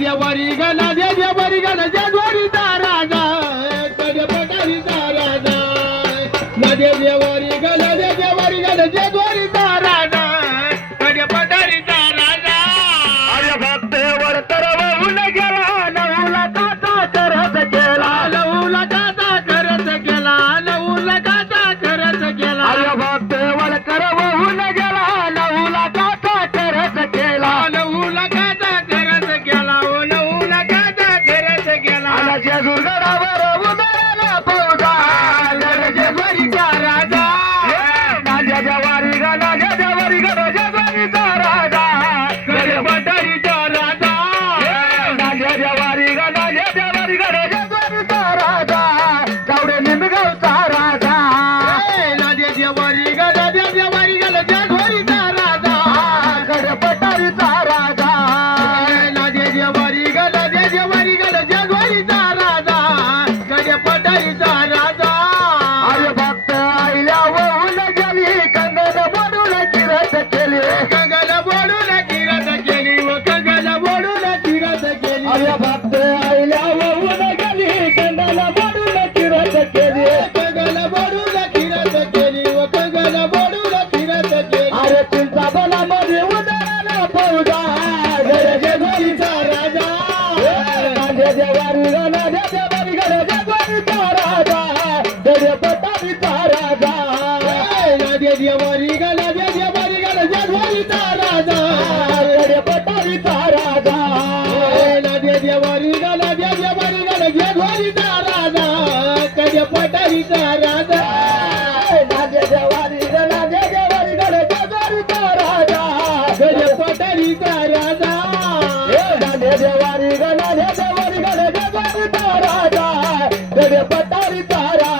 देवरी गला दे देवरी गला जादवरी तारा कडे पटारी तारा ना दे देवरी गला दे देवरी गला जादवरी तारा कडे पटारी तारा अरे भक्त वर तरवून गेला नवला काचा करत गेला. लवला काचा करत गेला लवला काचा करत गेला. देवारी गला देवारी गला जगवारीचा batalha e parar